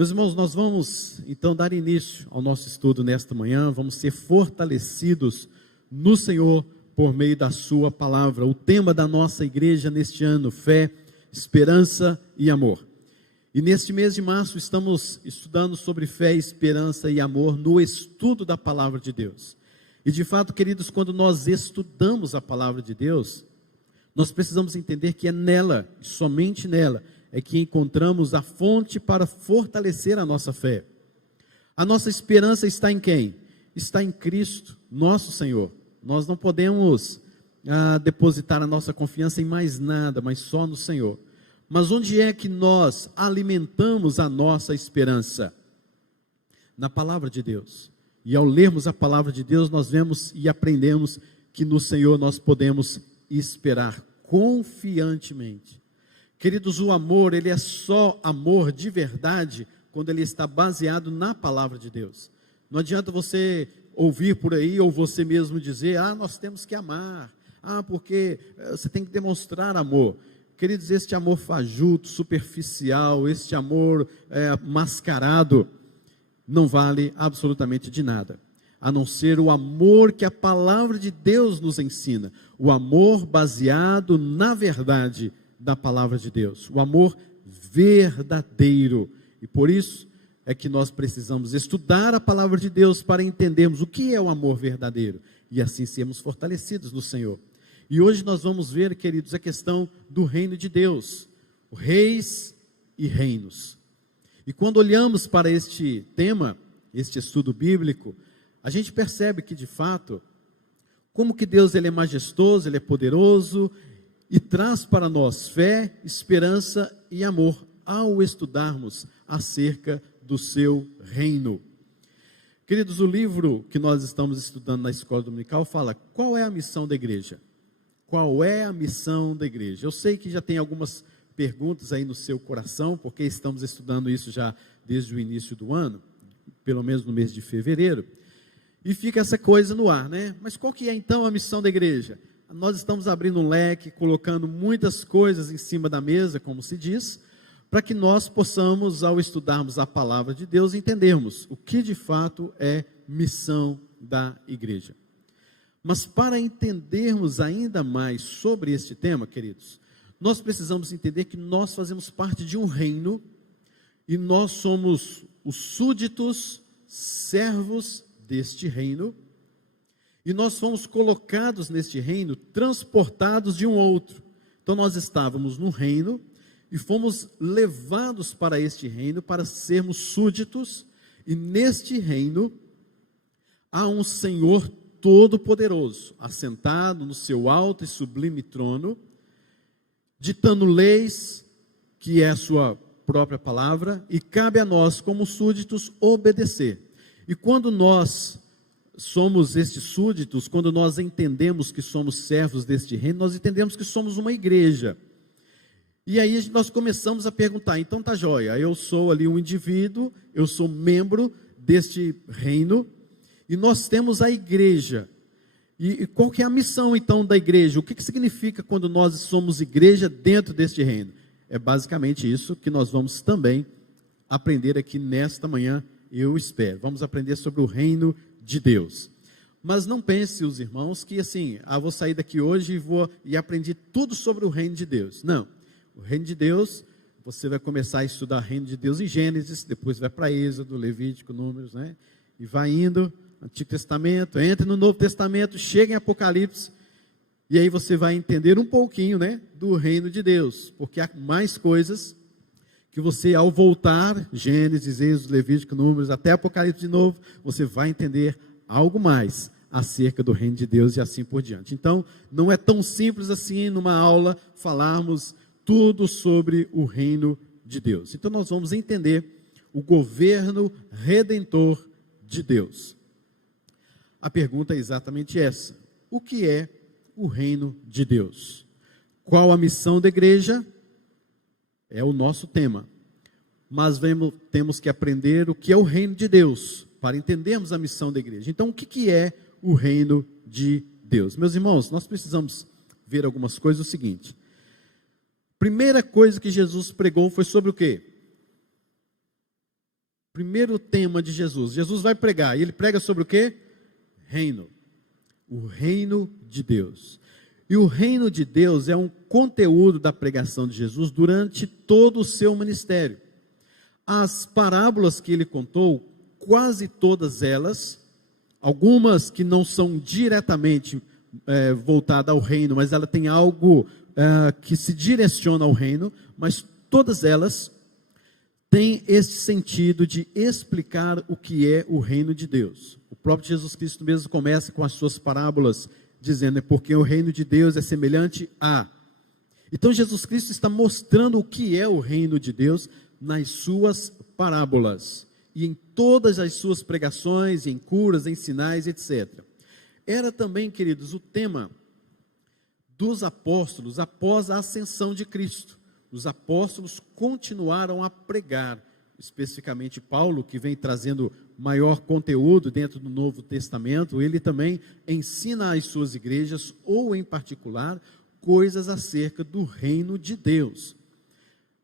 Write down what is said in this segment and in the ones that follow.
Meus irmãos, nós vamos então dar início ao nosso estudo nesta manhã, vamos ser fortalecidos no Senhor por meio da sua palavra. O tema da nossa igreja neste ano, fé, esperança e amor. E neste mês de março estamos estudando sobre fé, esperança e amor no estudo da palavra de Deus. E de fato, queridos, quando nós estudamos a palavra de Deus, nós precisamos entender que é nela, somente nela, é que encontramos a fonte para fortalecer a nossa fé. A nossa esperança está em quem? Está em Cristo, nosso Senhor. Nós não podemos depositar a nossa confiança em mais nada, mas só no Senhor. Mas onde é que nós alimentamos a nossa esperança? Na palavra de Deus. E ao lermos a palavra de Deus, nós vemos e aprendemos que no Senhor nós podemos esperar confiantemente. Queridos, o amor, ele é só amor de verdade quando ele está baseado na palavra de Deus. Não adianta você ouvir por aí ou você mesmo dizer, nós temos que amar, porque você tem que demonstrar amor. Queridos, este amor fajuto, superficial, este amor mascarado, não vale absolutamente de nada, a não ser o amor que a palavra de Deus nos ensina, o amor baseado na verdade da palavra de Deus, o amor verdadeiro. E por isso é que nós precisamos estudar a palavra de Deus para entendermos o que é o amor verdadeiro e assim sermos fortalecidos no Senhor. E hoje nós vamos ver, queridos, a questão do reino de Deus, reis e reinos. E quando olhamos para este tema, este estudo bíblico, a gente percebe que de fato, como que Deus ele é majestoso, ele é poderoso e traz para nós fé, esperança e amor ao estudarmos acerca do seu reino. Queridos, o livro que nós estamos estudando na escola dominical fala qual é a missão da igreja. Qual é a missão da igreja? Eu sei que já tem algumas perguntas aí no seu coração, porque estamos estudando isso já desde o início do ano, pelo menos no mês de fevereiro, e fica essa coisa no ar, né? Mas qual que é então a missão da igreja? Nós estamos abrindo um leque, colocando muitas coisas em cima da mesa, como se diz, para que nós possamos, ao estudarmos a palavra de Deus, entendermos o que de fato é missão da igreja. Mas para entendermos ainda mais sobre este tema, queridos, nós precisamos entender que nós fazemos parte de um reino e nós somos os súditos, servos deste reino. E nós fomos colocados neste reino, transportados de um outro. Então nós estávamos no reino e fomos levados para este reino para sermos súditos. E neste reino há um Senhor todo-poderoso, assentado no seu alto e sublime trono, ditando leis, que é a sua própria palavra, e cabe a nós como súditos obedecer. E quando nós somos estes súditos, quando nós entendemos que somos servos deste reino, nós entendemos que somos uma igreja. E aí nós começamos a perguntar, então tá joia, eu sou ali um indivíduo, eu sou membro deste reino, e nós temos a igreja. E qual que é a missão então da igreja? O que significa quando nós somos igreja dentro deste reino? É basicamente isso que nós vamos também aprender aqui nesta manhã, eu espero. Vamos aprender sobre o reino de Deus. Mas não pense, os irmãos, que assim, vou sair daqui hoje e aprendi tudo sobre o reino de Deus. Não, o reino de Deus, você vai começar a estudar o reino de Deus em Gênesis, depois vai para Êxodo, Levítico, Números, né? E vai indo, Antigo Testamento, entra no Novo Testamento, chega em Apocalipse, e aí você vai entender um pouquinho, né, do reino de Deus, porque há mais coisas que você, ao voltar, Gênesis, Êxodo, Levítico, Números, até Apocalipse de novo, você vai entender algo mais acerca do reino de Deus e assim por diante. Então, não é tão simples assim, numa aula, falarmos tudo sobre o reino de Deus. Então, nós vamos entender o governo redentor de Deus. A pergunta é exatamente essa: o que é o reino de Deus? Qual a missão da igreja? É o nosso tema, mas temos que aprender o que é o reino de Deus, para entendermos a missão da igreja. Então, o que é o reino de Deus? Meus irmãos, nós precisamos ver algumas coisas. O seguinte: primeira coisa que Jesus pregou foi sobre o quê? Primeiro tema de Jesus. Jesus vai pregar, e ele prega sobre o quê? Reino. O reino de Deus. E o reino de Deus é um conteúdo da pregação de Jesus durante todo o seu ministério. As parábolas que ele contou, quase todas elas, algumas que não são diretamente voltadas ao reino, mas ela tem algo que se direciona ao reino, mas todas elas têm esse sentido de explicar o que é o reino de Deus. O próprio Jesus Cristo mesmo começa com as suas parábolas, dizendo, porque o reino de Deus é semelhante a... Então Jesus Cristo está mostrando o que é o reino de Deus nas suas parábolas, e em todas as suas pregações, em curas, em sinais, etc. Era também, queridos, o tema dos apóstolos após a ascensão de Cristo. Os apóstolos continuaram a pregar, especificamente Paulo, que vem trazendo maior conteúdo dentro do Novo Testamento, ele também ensina às suas igrejas, ou em particular, coisas acerca do reino de Deus.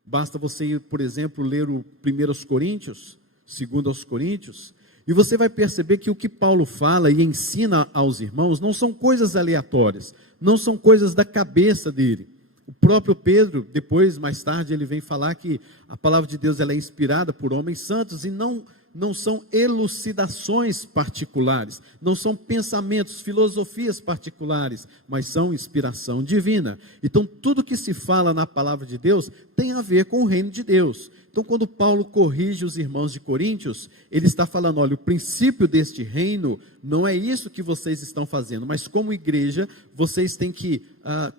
Basta você ir, por exemplo, ler o 1 Coríntios, 2 Coríntios, e você vai perceber que o que Paulo fala e ensina aos irmãos não são coisas aleatórias, não são coisas da cabeça dele. O próprio Pedro, depois, mais tarde, ele vem falar que a palavra de Deus ela é inspirada por homens santos e não são elucidações particulares, não são pensamentos, filosofias particulares, mas são inspiração divina. Então, tudo que se fala na palavra de Deus tem a ver com o reino de Deus. Então, quando Paulo corrige os irmãos de Coríntios, ele está falando, olha, o princípio deste reino não é isso que vocês estão fazendo, mas como igreja, vocês têm que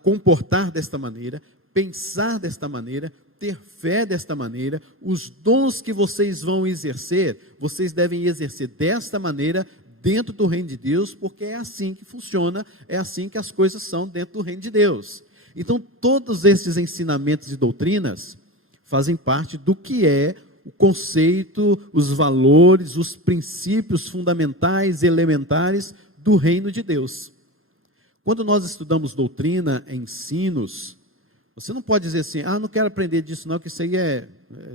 comportar desta maneira, pensar desta maneira, ter fé desta maneira, os dons que vocês vão exercer, vocês devem exercer desta maneira, dentro do reino de Deus, porque é assim que funciona, é assim que as coisas são dentro do reino de Deus. Então, todos esses ensinamentos e doutrinas fazem parte do que é o conceito, os valores, os princípios fundamentais, elementares do reino de Deus. Quando nós estudamos doutrina, ensinos, você não pode dizer assim, não quero aprender disso não, que isso aí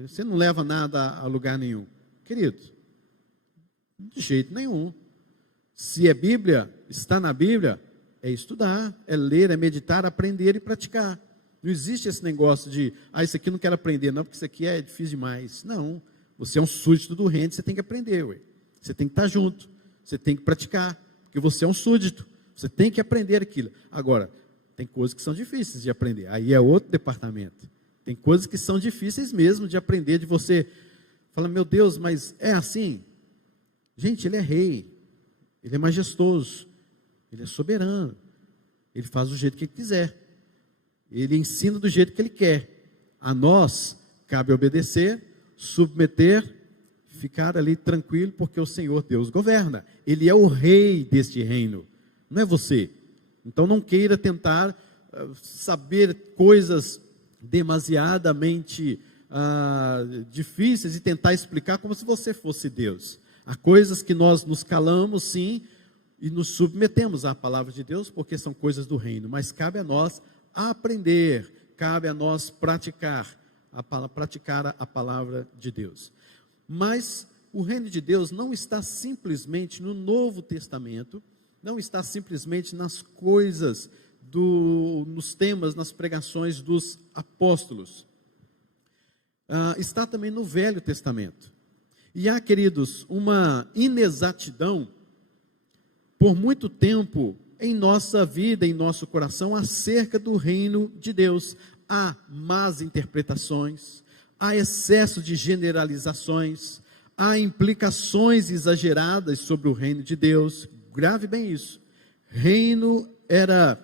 você não leva nada a lugar nenhum. Querido, de jeito nenhum. Se é Bíblia, está na Bíblia, é estudar, é ler, é meditar, aprender e praticar. Não existe esse negócio de, isso aqui eu não quero aprender não, porque isso aqui é difícil demais. Não, você é um súdito do reino, você tem que aprender, ué. Você tem que estar junto, você tem que praticar, porque você é um súdito, você tem que aprender aquilo. Agora, tem coisas que são difíceis de aprender, aí é outro departamento. Tem coisas que são difíceis mesmo de aprender, de você falar, meu Deus, mas é assim? Gente, ele é rei, ele é majestoso, ele é soberano, ele faz do jeito que ele quiser, ele ensina do jeito que ele quer. A nós cabe obedecer, submeter, ficar ali tranquilo, porque o Senhor Deus governa, ele é o rei deste reino, não é você. Então não queira tentar saber coisas demasiadamente difíceis e tentar explicar como se você fosse Deus. Há coisas que nós nos calamos sim e nos submetemos à palavra de Deus porque são coisas do reino, mas cabe a nós aprender, cabe a nós praticar a palavra de Deus. Mas o reino de Deus não está simplesmente no Novo Testamento, não está simplesmente nas coisas, nos temas, nas pregações dos apóstolos. Está também no Velho Testamento. E há, queridos, uma inexatidão por muito tempo em nossa vida, em nosso coração, acerca do reino de Deus. Há más interpretações, há excesso de generalizações, há implicações exageradas sobre o reino de Deus. Grave bem isso. Reino era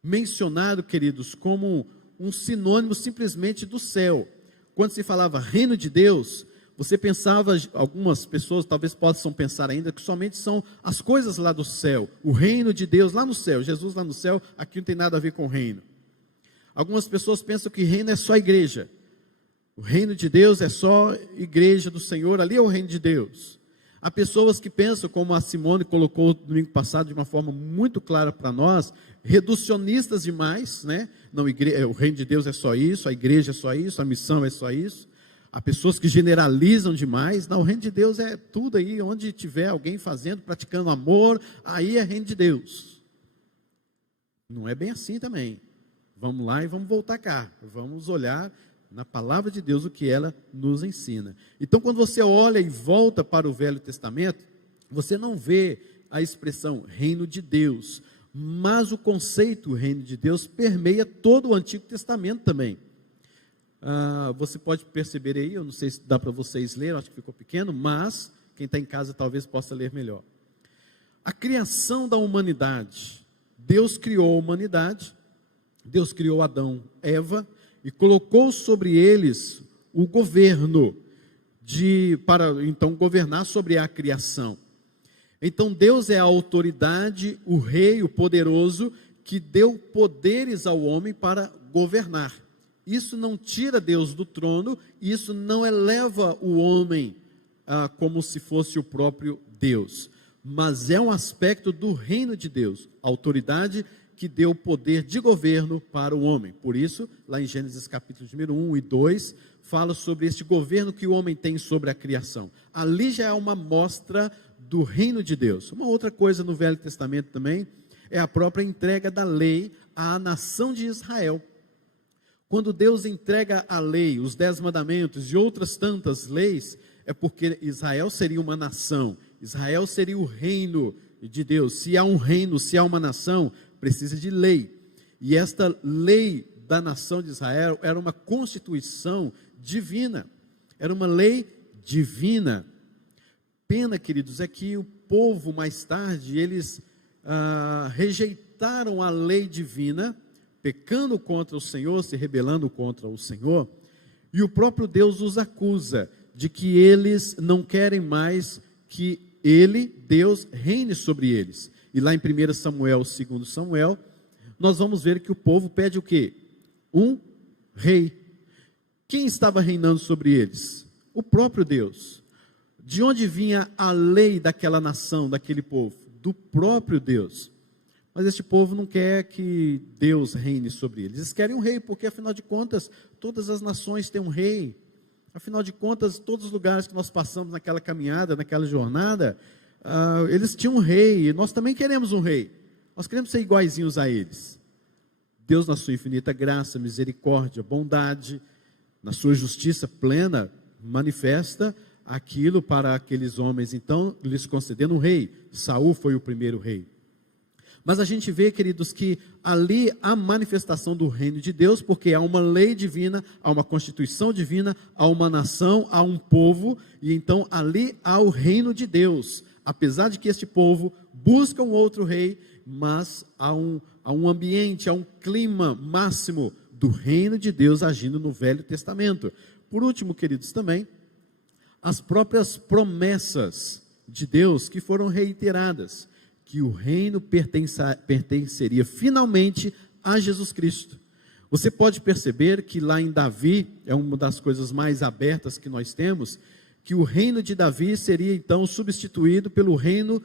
mencionado, queridos, como um sinônimo simplesmente do céu. Quando se falava reino de Deus, você pensava, algumas pessoas talvez possam pensar ainda, que somente são as coisas lá do céu, o reino de Deus lá no céu, Jesus lá no céu, aqui não tem nada a ver com reino. Algumas pessoas pensam que reino é só igreja, o reino de Deus é só igreja do Senhor, ali é o reino de Deus. Há pessoas que pensam, como a Simone colocou no domingo passado de uma forma muito clara para nós, reducionistas demais, né? Não, o reino de Deus é só isso, a igreja é só isso, a missão é só isso. Há pessoas que generalizam demais. Não, o reino de Deus é tudo aí, onde tiver alguém fazendo, praticando amor, aí é reino de Deus. Não é bem assim também. Vamos lá e vamos voltar cá. Vamos olhar na palavra de Deus o que ela nos ensina. Então, quando você olha e volta para o Velho Testamento, você não vê a expressão reino de Deus, mas o conceito reino de Deus permeia todo o Antigo Testamento também. Você pode perceber aí, eu não sei se dá para vocês lerem, acho que ficou pequeno, mas quem está em casa talvez possa ler melhor. A criação da humanidade. Deus criou a humanidade, Deus criou Adão, Eva, e colocou sobre eles o governo, para então governar sobre a criação. Então Deus é a autoridade, o rei, o poderoso, que deu poderes ao homem para governar. Isso não tira Deus do trono, isso não eleva o homem como se fosse o próprio Deus, mas é um aspecto do reino de Deus, a autoridade que deu poder de governo para o homem. Por isso, lá em Gênesis capítulo número 1 e 2, fala sobre este governo que o homem tem sobre a criação. Ali já é uma mostra do reino de Deus. Uma outra coisa no Velho Testamento também é a própria entrega da lei à nação de Israel. Quando Deus entrega a lei, os 10 mandamentos e outras tantas leis, é porque Israel seria uma nação, Israel seria o reino de Deus. Se há um reino, se há uma nação, precisa de lei. E esta lei da nação de Israel era uma constituição divina, era uma lei divina. Pena, queridos, é que o povo mais tarde, eles rejeitaram a lei divina, pecando contra o Senhor, se rebelando contra o Senhor, e o próprio Deus os acusa de que eles não querem mais que Ele, Deus, reine sobre eles. E lá em 1 Samuel, 2 Samuel, nós vamos ver que o povo pede o quê? Um rei. Quem estava reinando sobre eles? O próprio Deus. De onde vinha a lei daquela nação, daquele povo? Do próprio Deus. Mas este povo não quer que Deus reine sobre eles. Eles querem um rei, porque afinal de contas, todas as nações têm um rei. Afinal de contas, todos os lugares que nós passamos naquela caminhada, naquela jornada, eles tinham um rei, e nós também queremos um rei. Nós queremos ser iguaizinhos a eles. Deus, na sua infinita graça, misericórdia, bondade, na sua justiça plena, manifesta aquilo para aqueles homens, então, lhes concedendo um rei. Saul foi o primeiro rei. Mas a gente vê, queridos, que ali há manifestação do reino de Deus, porque há uma lei divina, há uma constituição divina, há uma nação, há um povo, e então ali há o reino de Deus. Apesar de que este povo busca um outro rei, mas há um ambiente, há um clima máximo do reino de Deus agindo no Velho Testamento. Por último, queridos, também, as próprias promessas de Deus que foram reiteradas, que o reino pertenceria finalmente a Jesus Cristo. Você pode perceber que lá em Davi, é uma das coisas mais abertas que nós temos, que o reino de Davi seria então substituído pelo reino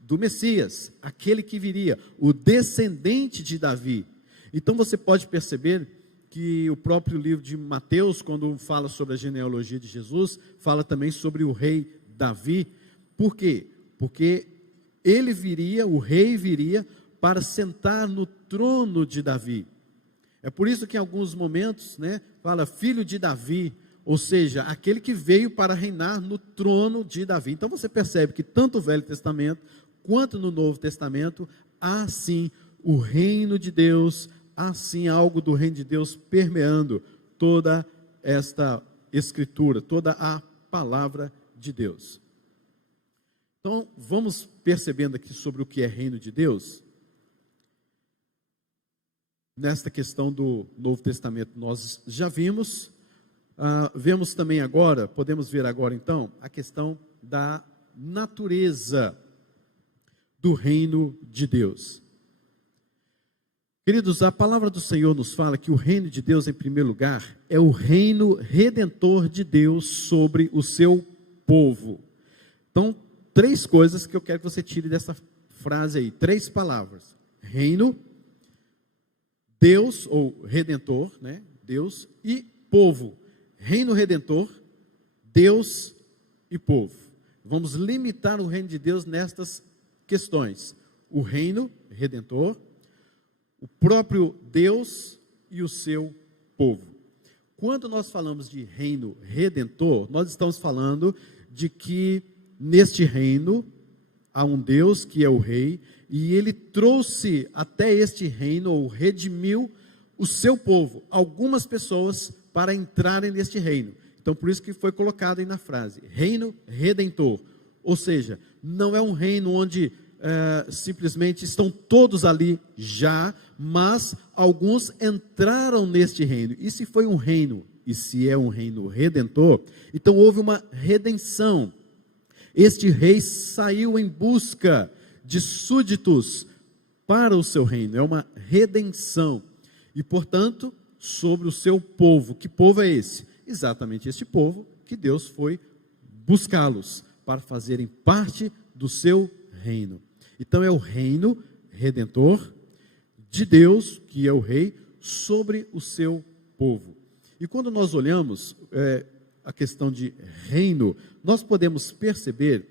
do Messias, aquele que viria, o descendente de Davi. Então você pode perceber que o próprio livro de Mateus, quando fala sobre a genealogia de Jesus, fala também sobre o rei Davi. Por quê? Porque ele viria, o rei viria, para sentar no trono de Davi. É por isso que em alguns momentos, fala filho de Davi, ou seja, aquele que veio para reinar no trono de Davi. Então você percebe que tanto o Velho Testamento, quanto no Novo Testamento, há sim o reino de Deus, há sim algo do reino de Deus permeando toda esta escritura, toda a palavra de Deus. Então, vamos percebendo aqui sobre o que é reino de Deus. Nesta questão do Novo Testamento, nós já vimos, vemos também agora, podemos ver agora então, a questão da natureza do reino de Deus. Queridos, a palavra do Senhor nos fala que o reino de Deus, em primeiro lugar, é o reino redentor de Deus sobre o seu povo. Então, 3 coisas que eu quero que você tire dessa frase aí, 3 palavras: reino, Deus ou redentor, Deus, e povo. Reino redentor, Deus e povo. Vamos limitar o reino de Deus nestas questões: o reino redentor, o próprio Deus e o seu povo. Quando nós falamos de reino redentor, nós estamos falando de que neste reino há um Deus que é o rei, e ele trouxe até este reino, ou redimiu o seu povo, algumas pessoas, para entrarem neste reino. Então por isso que foi colocado aí na frase, reino redentor. Ou seja, não é um reino onde simplesmente estão todos ali já, mas alguns entraram neste reino. E se foi um reino, e se é um reino redentor, então houve uma redenção. Este rei saiu em busca de súditos para o seu reino, é uma redenção. E portanto, sobre o seu povo. Que povo é esse? Exatamente este povo que Deus foi buscá-los para fazerem parte do seu reino. Então é o reino redentor de Deus, que é o rei, sobre o seu povo. E quando nós olhamos a questão de reino, nós podemos perceber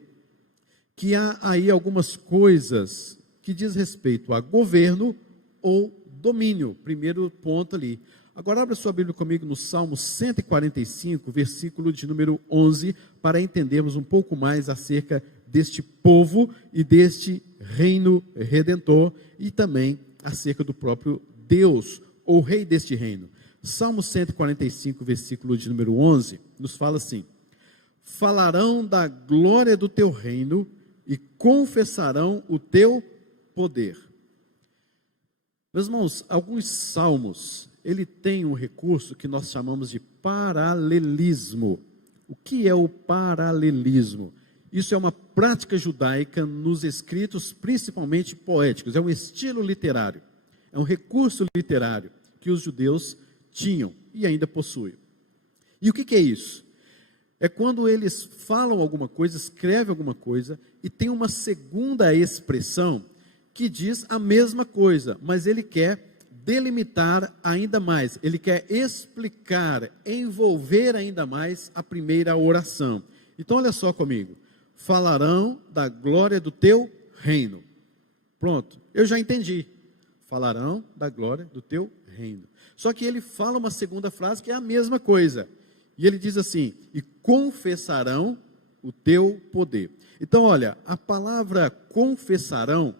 que há aí algumas coisas que diz respeito a governo ou domínio. Primeiro ponto ali. Agora abra sua Bíblia comigo no Salmo 145, versículo de número 11, para entendermos um pouco mais acerca deste povo e deste reino redentor, e também acerca do próprio Deus, ou rei deste reino. Salmo 145, versículo de número 11, nos fala assim: falarão da glória do teu reino e confessarão o teu poder. Meus irmãos, alguns salmos, ele tem um recurso que nós chamamos de paralelismo. O que é o paralelismo? Isso é uma prática judaica nos escritos, principalmente poéticos. É um estilo literário, é um recurso literário que os judeus tinham e ainda possuem. E o que é isso? É quando eles falam alguma coisa, escrevem alguma coisa, e tem uma segunda expressão que diz a mesma coisa, mas ele quer delimitar ainda mais, ele quer explicar, envolver ainda mais a primeira oração. Então olha só comigo: falarão da glória do teu reino. Pronto, eu já entendi. Falarão da glória do teu reino. Só que ele fala uma segunda frase que é a mesma coisa. E ele diz assim: e confessarão o teu poder. Então olha, a palavra confessarão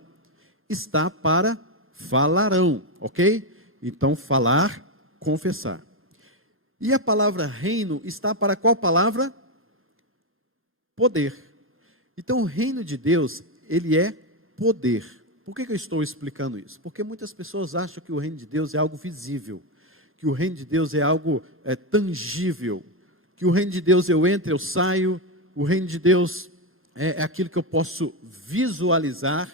está para falarão, ok? Então falar, confessar. E a palavra reino está para qual palavra? Poder. Então o reino de Deus, ele é poder. Por que eu estou explicando isso? Porque muitas pessoas acham que o reino de Deus é algo visível, que o reino de Deus é algo tangível, que o reino de Deus eu entro, eu saio, o reino de Deus é aquilo que eu posso visualizar,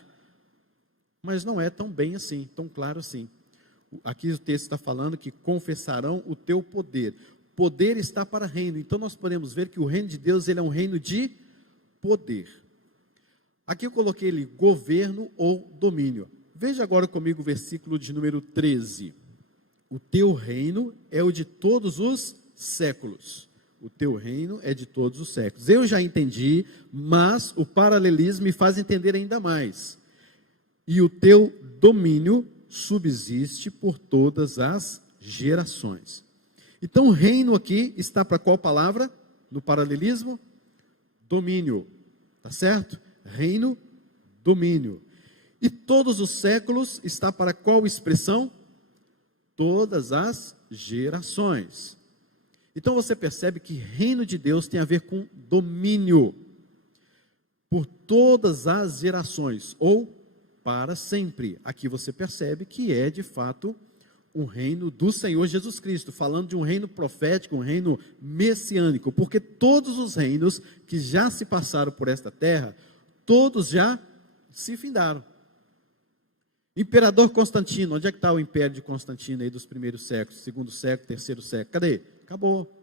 mas não é tão bem assim, tão claro assim. Aqui o texto está falando que confessarão o teu poder. Poder está para reino, então nós podemos ver que o reino de Deus, ele é um reino de poder. Aqui eu coloquei ele governo ou domínio. Veja agora comigo o versículo de número 13. O teu reino é o de todos os séculos. O teu reino é de todos os séculos. Eu já entendi, mas o paralelismo me faz entender ainda mais. E o teu domínio subsiste por todas as gerações. Então o reino aqui está para qual palavra? No paralelismo? Domínio. Tá certo? Reino, domínio. E todos os séculos está para qual expressão? Todas as gerações. Então você percebe que reino de Deus tem a ver com domínio. Por todas as gerações, ou para sempre. Aqui você percebe que é de fato um reino do Senhor Jesus Cristo, falando de um reino profético, um reino messiânico, porque todos os reinos que já se passaram por esta terra, todos já se findaram. Imperador Constantino, onde é que está o império de Constantino aí dos primeiros séculos, segundo século, terceiro século? Cadê? Acabou.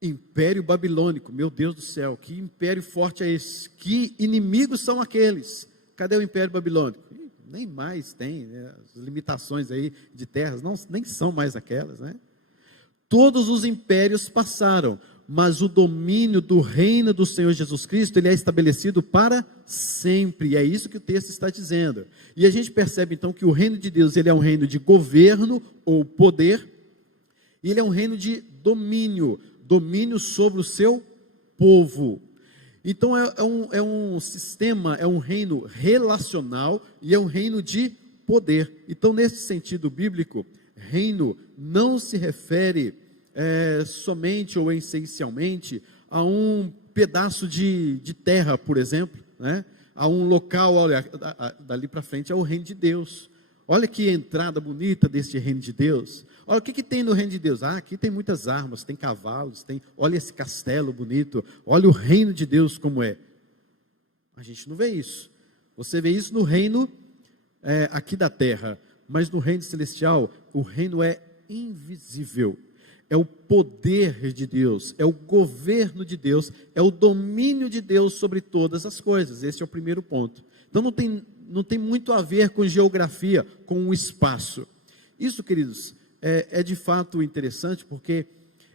Império Babilônico, meu Deus do céu, que império forte é esse? Que inimigos são aqueles? Cadê o Império Babilônico? Nem mais tem, né? As limitações aí de terras, nem são mais aquelas, né? Todos os impérios passaram, mas o domínio do reino do Senhor Jesus Cristo, ele é estabelecido para sempre, e é isso que o texto está dizendo. E a gente percebe então que o reino de Deus, ele é um reino de governo ou poder, e ele é um reino de domínio sobre o seu povo. Então é um sistema, é um reino relacional e é um reino de poder. Então, nesse sentido bíblico, reino não se refere somente ou essencialmente a um pedaço de terra, por exemplo, né? A um local, olha, dali para frente é o reino de Deus. Olha que entrada bonita deste reino de Deus. Olha o que tem no reino de Deus. Aqui tem muitas armas, tem cavalos, olha esse castelo bonito, olha o reino de Deus como é. A gente não vê isso. Você vê isso no reino aqui da terra, mas no reino celestial, o reino é invisível. É o poder de Deus, é o governo de Deus, é o domínio de Deus sobre todas as coisas. Esse é o primeiro ponto. Então não tem muito a ver com geografia, com o espaço. Isso, queridos, é de fato interessante, porque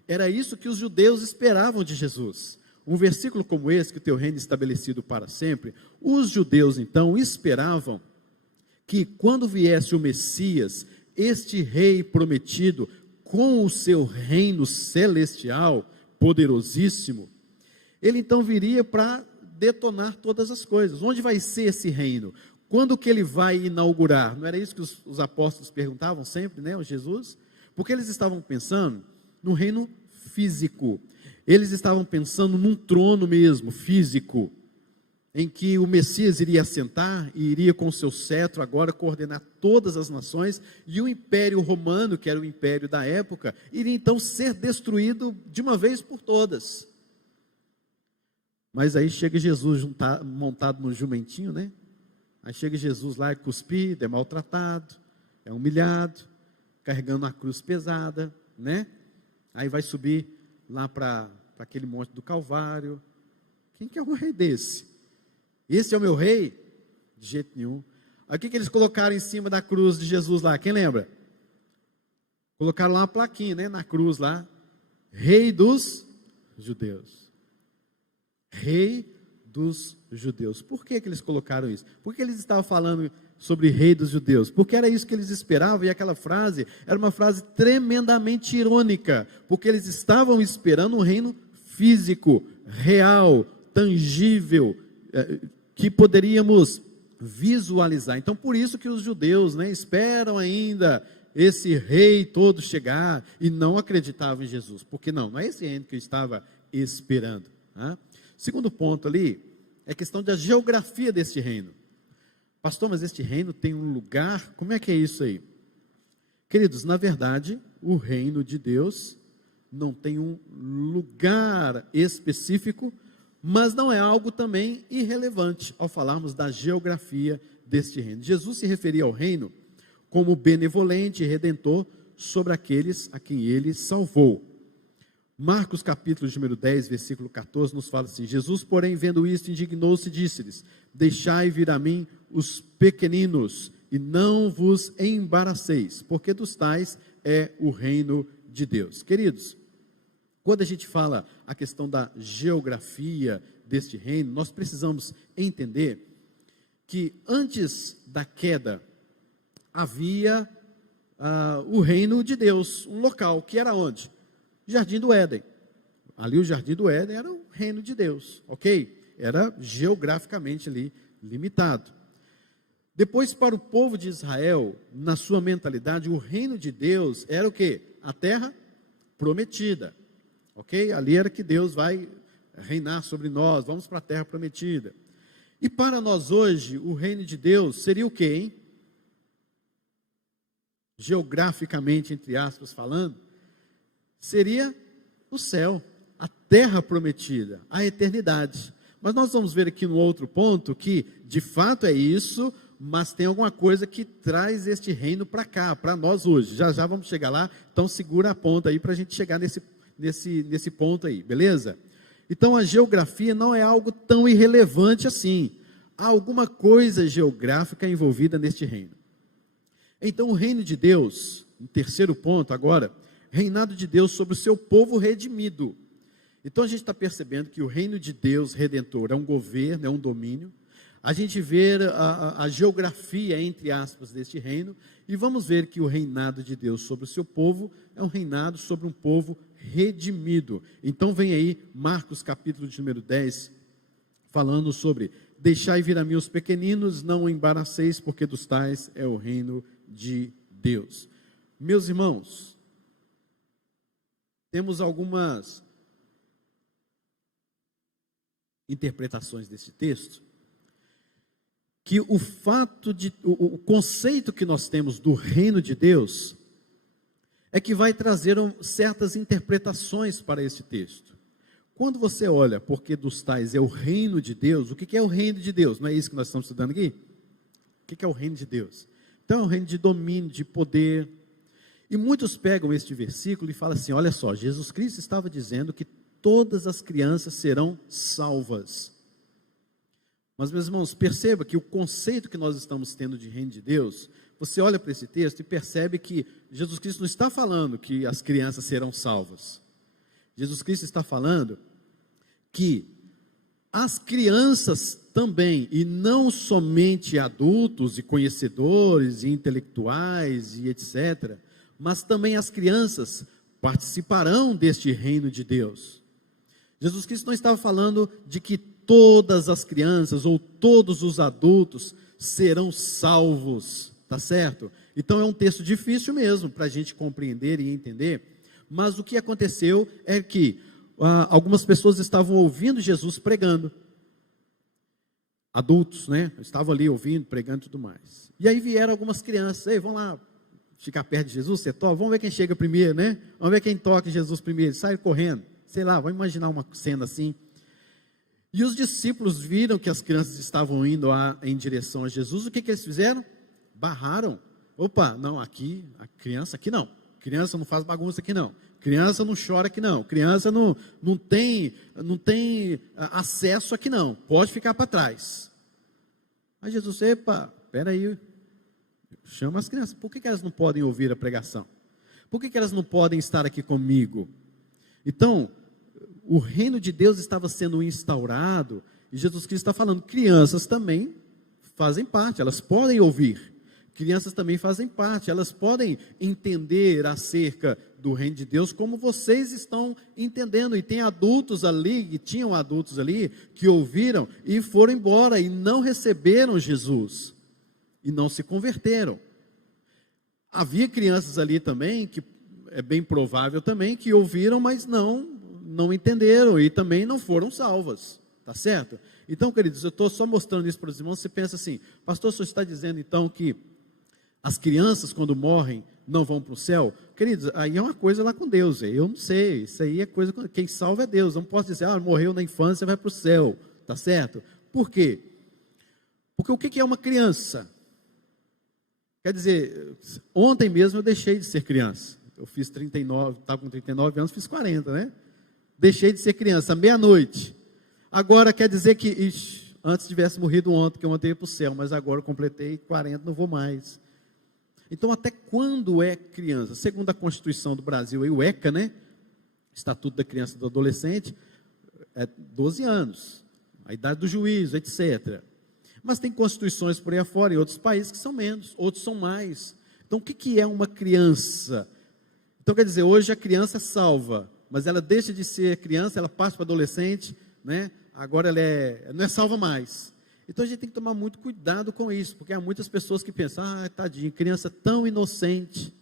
era isso que os judeus esperavam de Jesus. Um versículo como esse, que o teu reino é estabelecido para sempre, os judeus então esperavam que quando viesse o Messias, este rei prometido, com o seu reino celestial, poderosíssimo, ele então viria para detonar todas as coisas. Onde vai ser esse reino? Quando que ele vai inaugurar? Não era isso que os apóstolos perguntavam sempre, né, o Jesus? Porque eles estavam pensando no reino físico. Eles estavam pensando num trono mesmo, físico, em que o Messias iria assentar e iria com o seu cetro agora coordenar todas as nações, e o Império Romano, que era o império da época, iria então ser destruído de uma vez por todas. Mas aí chega Jesus montado no jumentinho, né? Aí chega Jesus lá, é cuspido, é maltratado, é humilhado, carregando uma cruz pesada, né? Aí vai subir lá para aquele monte do Calvário. Quem que é um rei desse? Esse é o meu rei? De jeito nenhum. Aí o que eles colocaram em cima da cruz de Jesus lá? Quem lembra? Colocaram lá uma plaquinha, né, na cruz lá. Rei dos judeus. Rei dos judeus. Por que eles colocaram isso? Por que eles estavam falando sobre rei dos judeus? Porque era isso que eles esperavam, e aquela frase era uma frase tremendamente irônica, porque eles estavam esperando um reino físico, real, tangível, que poderíamos visualizar. Então, por isso que os judeus, né, esperam ainda esse rei todo chegar, e não acreditavam em Jesus, porque não é esse reino que eu estava esperando. Né? Segundo ponto ali, é a questão da geografia deste reino. Pastor, mas este reino tem um lugar, como é que é isso aí? Queridos, na verdade, o reino de Deus não tem um lugar específico, mas não é algo também irrelevante ao falarmos da geografia deste reino. Jesus se referia ao reino como benevolente e redentor sobre aqueles a quem ele salvou. Marcos capítulo número 10, versículo 14, nos fala assim: Jesus, porém, vendo isto, indignou-se e disse-lhes: deixai vir a mim os pequeninos, e não vos embaraceis, porque dos tais é o reino de Deus. Queridos, quando a gente fala a questão da geografia deste reino, nós precisamos entender que antes da queda, havia o reino de Deus, um local, que era onde? Jardim do Éden. Ali o Jardim do Éden era o reino de Deus, ok? Era geograficamente ali limitado. Depois, para o povo de Israel, na sua mentalidade, o reino de Deus era o quê? A terra prometida, ok? Ali era que Deus vai reinar sobre nós, vamos para a terra prometida. E para nós hoje, o reino de Deus seria o quê, hein? Geograficamente, entre aspas falando, seria o céu, a terra prometida, a eternidade. Mas nós vamos ver aqui no outro ponto que, de fato é isso, mas tem alguma coisa que traz este reino para cá, para nós hoje. Já já vamos chegar lá, então segura a ponta aí para a gente chegar nesse ponto aí, beleza? Então a geografia não é algo tão irrelevante assim. Há alguma coisa geográfica envolvida neste reino. Então o reino de Deus, no terceiro ponto agora, reinado de Deus sobre o seu povo redimido. Então a gente está percebendo que o reino de Deus redentor é um governo, é um domínio. A gente vê a geografia, entre aspas, deste reino, e vamos ver que o reinado de Deus sobre o seu povo é um reinado sobre um povo redimido. Então vem aí Marcos capítulo de número 10, falando sobre: deixai vir a mim os pequeninos, não o embaraceis, porque dos tais é o reino de Deus. Meus irmãos, temos algumas interpretações desse texto, que o conceito que nós temos do reino de Deus é que vai trazer certas interpretações para esse texto. Quando você olha, porque dos tais é o reino de Deus, o que é o reino de Deus? Não é isso que nós estamos estudando aqui? O que é o reino de Deus? Então é um reino de domínio, de poder. E muitos pegam este versículo e falam assim: olha só, Jesus Cristo estava dizendo que todas as crianças serão salvas. Mas, meus irmãos, perceba que o conceito que nós estamos tendo de reino de Deus, você olha para esse texto e percebe que Jesus Cristo não está falando que as crianças serão salvas. Jesus Cristo está falando que as crianças também, e não somente adultos e conhecedores e intelectuais e etc., mas também as crianças participarão deste reino de Deus. Jesus Cristo não estava falando de que todas as crianças ou todos os adultos serão salvos, tá certo? Então é um texto difícil mesmo para a gente compreender e entender, mas o que aconteceu é que algumas pessoas estavam ouvindo Jesus pregando, adultos, né? Estavam ali ouvindo, pregando e tudo mais. E aí vieram algumas crianças: ei, vamos lá ficar perto de Jesus, você toca? Vamos ver quem chega primeiro, né? Vamos ver quem toca em Jesus primeiro. Sai correndo, sei lá, vamos imaginar uma cena assim. E os discípulos viram que as crianças estavam indo em direção a Jesus. O que eles fizeram? Barraram. Opa, não, aqui, a criança aqui não. Criança não faz bagunça aqui não. Criança não chora aqui não. Criança não tem acesso aqui não. Pode ficar para trás. Mas Jesus: epa, espera aí. Chama as crianças. Por que elas não podem ouvir a pregação? Por que elas não podem estar aqui comigo? Então, o reino de Deus estava sendo instaurado, e Jesus Cristo está falando: crianças também fazem parte, elas podem ouvir. Crianças também fazem parte, elas podem entender acerca do reino de Deus como vocês estão entendendo. E tem adultos ali, e tinham adultos ali, que ouviram e foram embora, e não receberam Jesus, e não se converteram. Havia crianças ali também, que é bem provável também, que ouviram, mas não entenderam, e também não foram salvas, tá certo? Então, queridos, eu estou só mostrando isso para os irmãos. Você pensa assim: pastor, o senhor está dizendo então que as crianças, quando morrem, não vão para o céu? Queridos, aí é uma coisa lá com Deus. Eu não sei, isso aí é coisa, quem salva é Deus. Não posso dizer: morreu na infância, vai para o céu, tá certo? Por quê? Porque o que é uma criança? Quer dizer, ontem mesmo eu deixei de ser criança. Eu fiz 39, estava com 39 anos, fiz 40, né? Deixei de ser criança, meia-noite. Agora quer dizer que, antes tivesse morrido ontem, que eu ontem ia para o céu, mas agora eu completei 40, não vou mais. Então, até quando é criança? Segundo a Constituição do Brasil, aí, o ECA, né? Estatuto da Criança e do Adolescente, é 12 anos, a idade do juízo, etc. Mas tem constituições por aí afora, em outros países, que são menos, outros são mais. Então, o que é uma criança? Então, quer dizer, hoje a criança é salva, mas ela deixa de ser criança, ela passa para adolescente, né? Agora ela não é salva mais. Então a gente tem que tomar muito cuidado com isso, porque há muitas pessoas que pensam: tadinho, criança tão inocente.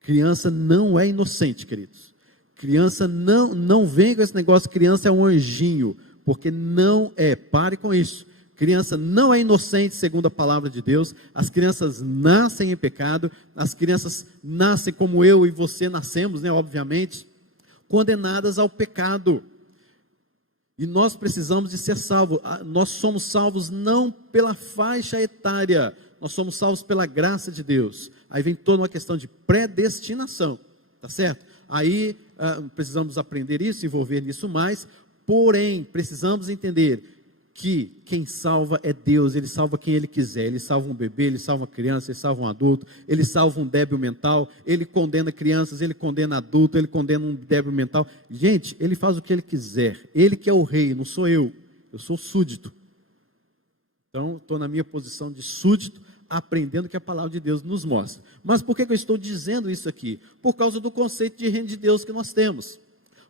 Criança não é inocente, queridos. Criança não vem com esse negócio, criança é um anjinho, porque não é. Pare com isso. Criança não é inocente segundo a palavra de Deus. As crianças nascem em pecado, as crianças nascem como eu e você nascemos, né, obviamente, condenadas ao pecado. E nós precisamos de ser salvos. Nós somos salvos não pela faixa etária, nós somos salvos pela graça de Deus. Aí vem toda uma questão de predestinação, tá certo? Aí precisamos aprender isso, envolver nisso mais, porém, precisamos entender que quem salva é Deus, Ele salva quem Ele quiser, Ele salva um bebê, Ele salva uma criança, Ele salva um adulto, Ele salva um débil mental, Ele condena crianças, Ele condena adulto, Ele condena um débil mental. Gente, Ele faz o que Ele quiser, Ele que é o rei, não sou eu sou súdito. Então, estou na minha posição de súdito, aprendendo o que a palavra de Deus nos mostra. Mas por que eu estou dizendo isso aqui? Por causa do conceito de reino de Deus que nós temos.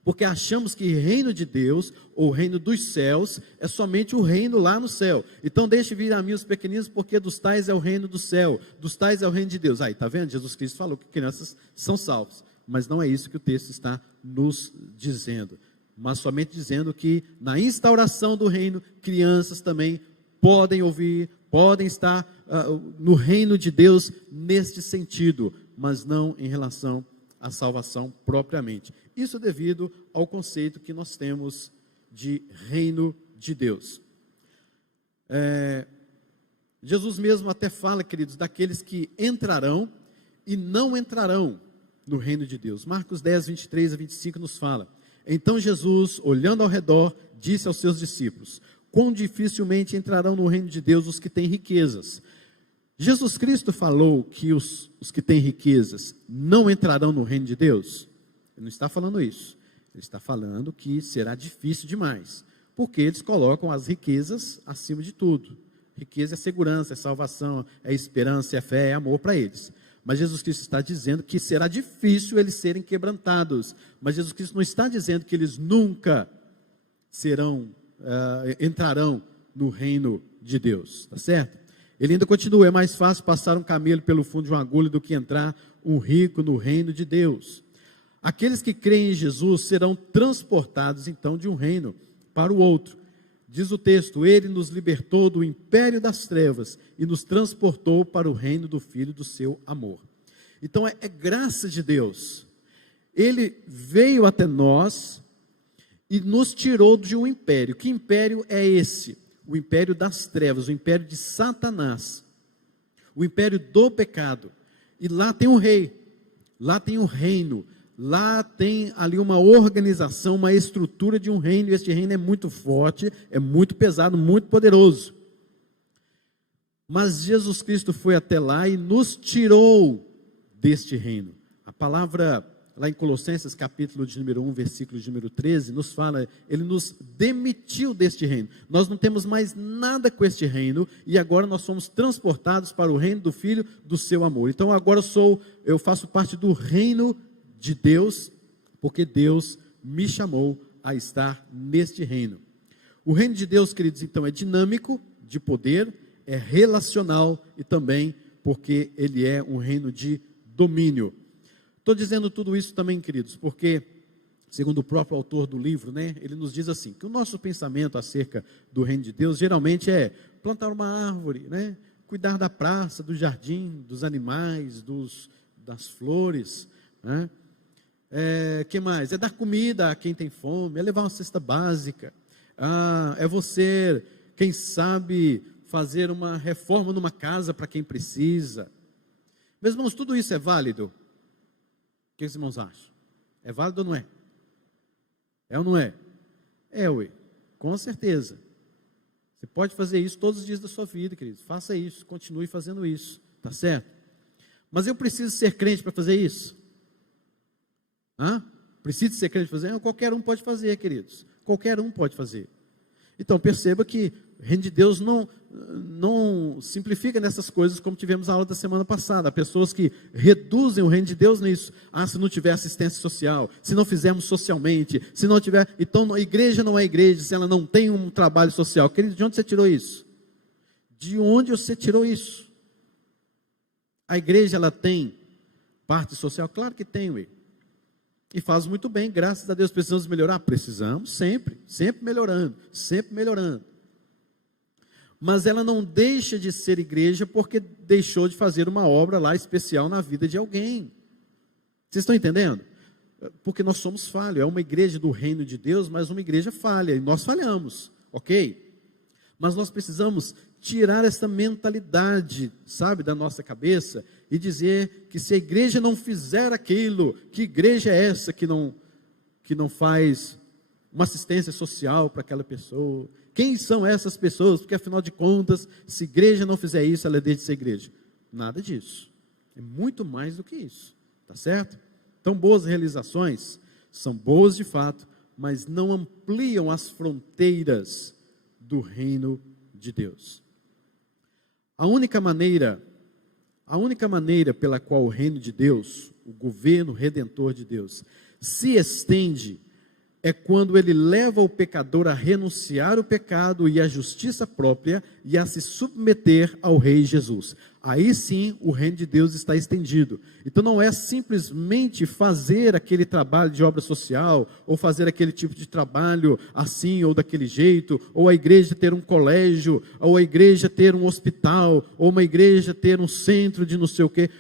Porque achamos que reino de Deus, ou reino dos céus, é somente o reino lá no céu. Então deixe vir a mim os pequeninos, porque dos tais é o reino do céu, dos tais é o reino de Deus. Aí, está vendo? Jesus Cristo falou que crianças são salvas. Mas não é isso que o texto está nos dizendo. Mas somente dizendo que na instauração do reino, crianças também podem ouvir, podem estar no reino de Deus neste sentido, mas não em relação à salvação propriamente. Isso devido ao conceito que nós temos de reino de Deus. Jesus mesmo até fala, queridos, daqueles que entrarão e não entrarão no reino de Deus. Marcos 10, 23 a 25 nos fala: então Jesus, olhando ao redor, disse aos seus discípulos: quão dificilmente entrarão no reino de Deus os que têm riquezas. Jesus Cristo falou que os que têm riquezas não entrarão no reino de Deus? Ele não está falando isso. Ele está falando que será difícil demais, porque eles colocam as riquezas acima de tudo. Riqueza é segurança, é salvação, é esperança, é fé, é amor para eles. Mas Jesus Cristo está dizendo que será difícil eles serem quebrantados. Mas Jesus Cristo não está dizendo que eles nunca entrarão no reino de Deus, tá certo? Ele ainda continua: é mais fácil passar um camelo pelo fundo de uma agulha do que entrar um rico no reino de Deus. Aqueles que creem em Jesus serão transportados então de um reino para o outro. Diz o texto: ele nos libertou do império das trevas e nos transportou para o reino do Filho do seu amor. Então é graça de Deus. Ele veio até nós e nos tirou de um império. Que império é esse? O império das trevas, o império de Satanás, o império do pecado. E lá tem um rei, lá tem um reino, lá tem ali uma organização, uma estrutura de um reino, e este reino é muito forte, é muito pesado, muito poderoso. Mas Jesus Cristo foi até lá e nos tirou deste reino. A palavra lá em Colossenses capítulo de número 1, versículo de número 13, nos fala, ele nos demitiu deste reino. Nós não temos mais nada com este reino, e agora nós somos transportados para o reino do Filho do seu amor. Então agora eu faço parte do reino de Deus, porque Deus me chamou a estar neste reino. O reino de Deus, queridos, então é dinâmico, de poder, é relacional e também porque ele é um reino de domínio. Estou dizendo tudo isso também, queridos, porque, segundo o próprio autor do livro, ele nos diz assim, que o nosso pensamento acerca do reino de Deus, geralmente é plantar uma árvore, cuidar da praça, do jardim, dos animais, das flores, que mais? É dar comida a quem tem fome, é levar uma cesta básica, é você, quem sabe, fazer uma reforma numa casa para quem precisa. Meus irmãos, tudo isso é válido? O que os irmãos acham? É válido ou não é? É ou não é? É, ué, com certeza. Você pode fazer isso todos os dias da sua vida, queridos. Faça isso, continue fazendo isso, tá certo? Mas eu preciso ser crente para fazer isso? Preciso ser crente para fazer? Qualquer um pode fazer, queridos. Qualquer um pode fazer. Então perceba que o reino de Deus não simplifica nessas coisas como tivemos a aula da semana passada. Há pessoas que reduzem o reino de Deus nisso. Se não tiver assistência social, se não fizermos socialmente, se não tiver, então a igreja não é igreja, se ela não tem um trabalho social. Querido, de onde você tirou isso? De onde você tirou isso? A igreja, ela tem parte social? Claro que tem, ué. E faz muito bem, graças a Deus. Precisamos melhorar? Precisamos, sempre melhorando, sempre melhorando. Mas ela não deixa de ser igreja porque deixou de fazer uma obra lá especial na vida de alguém. Vocês estão entendendo? Porque nós somos falhos, é uma igreja do reino de Deus, mas uma igreja falha, e nós falhamos, ok? Mas nós precisamos tirar essa mentalidade, sabe, da nossa cabeça, e dizer que se a igreja não fizer aquilo, que igreja é essa que não faz uma assistência social para aquela pessoa. Quem são essas pessoas? Porque afinal de contas, se a igreja não fizer isso, ela deixa de ser igreja. Nada disso. É muito mais do que isso. Tá certo? Então, boas realizações são boas de fato, mas não ampliam as fronteiras do reino de Deus. A única maneira pela qual o reino de Deus, o governo redentor de Deus, se estende é quando ele leva o pecador a renunciar o pecado e a justiça própria e a se submeter ao Rei Jesus. Aí sim o reino de Deus está estendido. Então não é simplesmente fazer aquele trabalho de obra social, ou fazer aquele tipo de trabalho assim ou daquele jeito, ou a igreja ter um colégio, ou a igreja ter um hospital, ou uma igreja ter um centro de não sei o quê.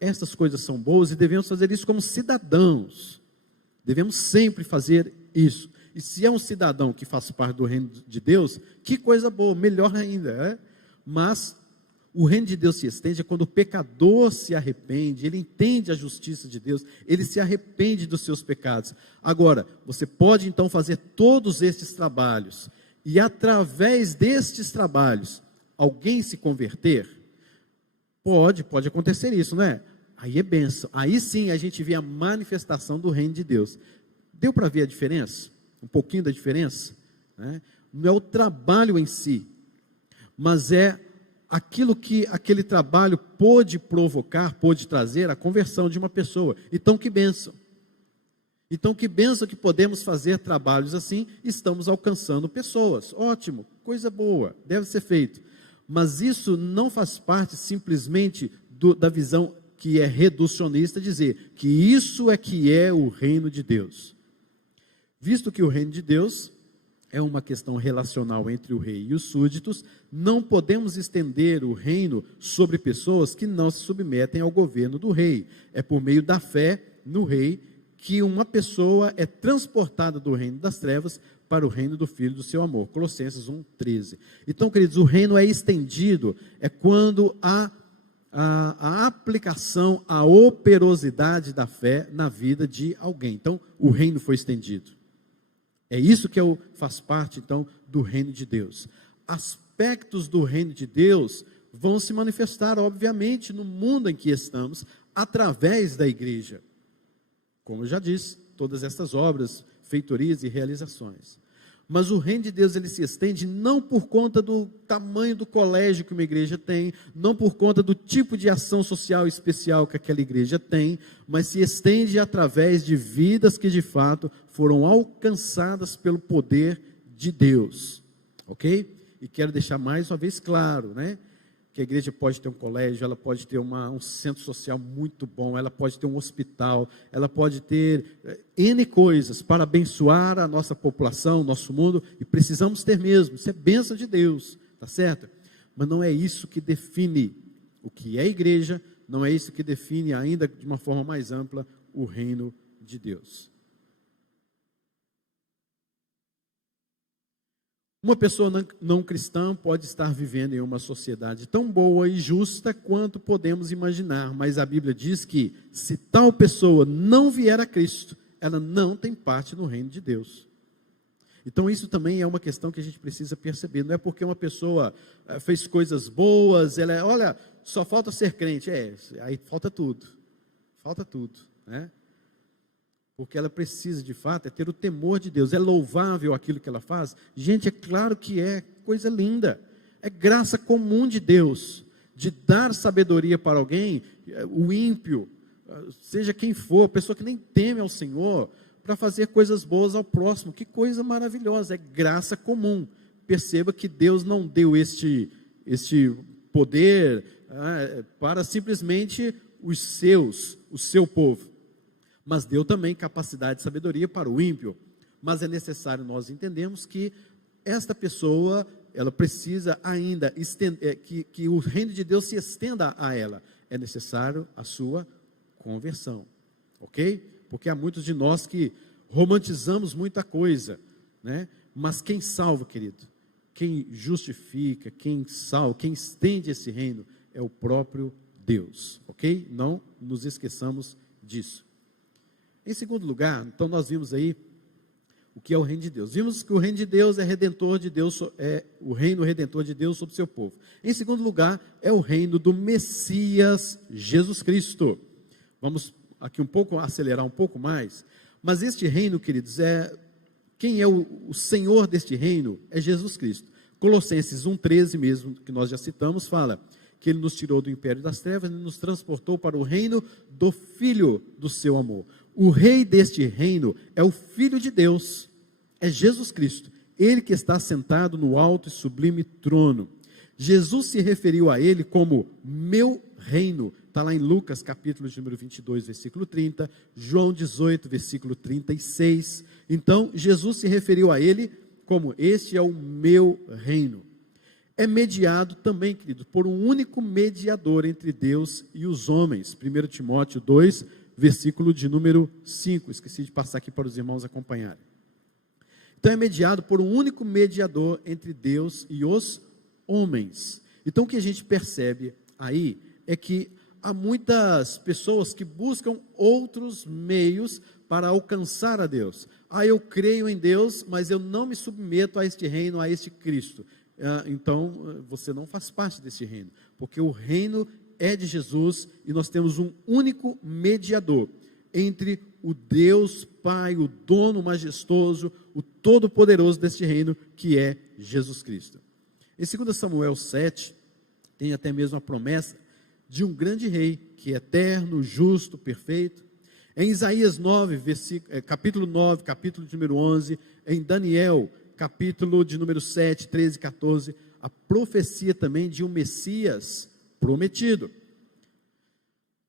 Essas coisas são boas e devemos fazer isso como cidadãos. Devemos sempre fazer isso. E se é um cidadão que faz parte do reino de Deus, que coisa boa, melhor ainda, né? Mas o reino de Deus se estende quando o pecador se arrepende, ele entende a justiça de Deus, ele se arrepende dos seus pecados. Agora, você pode então fazer todos estes trabalhos, e através destes trabalhos, alguém se converter? Pode acontecer isso, não é? Aí é bênção, aí sim a gente vê a manifestação do reino de Deus. Deu para ver a diferença? Um pouquinho da diferença? Né? Não é o trabalho em si, mas é aquilo que aquele trabalho pôde provocar, pôde trazer a conversão de uma pessoa. Então que bênção. Então que bênção que podemos fazer trabalhos assim, estamos alcançando pessoas. Ótimo, coisa boa, deve ser feito. Mas isso não faz parte simplesmente da visão que é reducionista, dizer que isso é que é o reino de Deus. Visto que o reino de Deus é uma questão relacional entre o rei e os súditos, não podemos estender o reino sobre pessoas que não se submetem ao governo do rei. É por meio da fé no rei que uma pessoa é transportada do reino das trevas para o reino do Filho do seu amor. Colossenses 1:13. Então, queridos, o reino é estendido, é quando há a aplicação, a operosidade da fé na vida de alguém. Então, o reino foi estendido. É isso que faz parte, então, do reino de Deus. Aspectos do reino de Deus vão se manifestar, obviamente, no mundo em que estamos, através da igreja. Como eu já disse, todas essas obras, feitorias e realizações. Mas o reino de Deus, ele se estende não por conta do tamanho do colégio que uma igreja tem, não por conta do tipo de ação social especial que aquela igreja tem, mas se estende através de vidas que de fato foram alcançadas pelo poder de Deus, ok? E quero deixar mais uma vez claro, né? Que a igreja pode ter um colégio, ela pode ter um centro social muito bom, ela pode ter um hospital, ela pode ter N coisas para abençoar a nossa população, o nosso mundo, e precisamos ter mesmo, isso é bênção de Deus, tá certo? Mas não é isso que define o que é igreja, não é isso que define ainda de uma forma mais ampla o reino de Deus. Uma pessoa não cristã pode estar vivendo em uma sociedade tão boa e justa quanto podemos imaginar, mas a Bíblia diz que se tal pessoa não vier a Cristo, ela não tem parte no reino de Deus. Então isso também é uma questão que a gente precisa perceber. Não é porque uma pessoa fez coisas boas, olha, só falta ser crente. Aí falta tudo, né? Porque ela precisa, de fato, ter o temor de Deus. É louvável aquilo que ela faz? Gente, é claro que é, coisa linda. É graça comum de Deus, de dar sabedoria para alguém, o ímpio, seja quem for, a pessoa que nem teme ao Senhor, para fazer coisas boas ao próximo. Que coisa maravilhosa, é graça comum. Perceba que Deus não deu este poder para simplesmente o seu povo. Mas deu também capacidade e sabedoria para o ímpio. Mas é necessário nós entendermos que esta pessoa, ela precisa ainda que o reino de Deus se estenda a ela. É necessário a sua conversão, ok? Porque há muitos de nós que romantizamos muita coisa, né? Mas quem salva, querido, quem justifica, quem salva, quem estende esse reino é o próprio Deus, ok? Não nos esqueçamos disso. Em segundo lugar, então nós vimos aí O que é o reino de Deus? Vimos que o reino de Deus é redentor de Deus, é o reino redentor de Deus sobre o seu povo. Em segundo lugar, é o reino do Messias Jesus Cristo. Vamos aqui acelerar um pouco mais. Mas este reino, queridos, quem é o Senhor deste reino? É Jesus Cristo. Colossenses 1,13 mesmo, que nós já citamos, fala que Ele nos tirou do império das trevas e nos transportou para o reino do Filho do seu amor. O rei deste reino é o Filho de Deus, é Jesus Cristo, Ele que está sentado no alto e sublime trono. Jesus se referiu a Ele como meu reino, está lá em Lucas capítulo de número 22, versículo 30, João 18, versículo 36, então Jesus se referiu a Ele como este é o meu reino. É mediado também, querido, por um único mediador entre Deus e os homens, 1 Timóteo 2, versículo de número 5, esqueci de passar aqui para os irmãos acompanharem. Então é mediado por um único mediador entre Deus e os homens. Então o que a gente percebe aí é que há muitas pessoas que buscam outros meios para alcançar a Deus. Eu creio em Deus, mas eu não me submeto a este reino, a este Cristo. Então você não faz parte desse reino, porque o reino é de Jesus e nós temos um único mediador entre o Deus Pai, o dono majestoso, o todo-poderoso deste reino, que é Jesus Cristo. Em 2 Samuel 7, tem até mesmo a promessa de um grande rei, que é eterno, justo, perfeito. Em Isaías 9, capítulo 9, capítulo de número 11, em Daniel, capítulo de número 7, 13 e 14, a profecia também de um Messias prometido,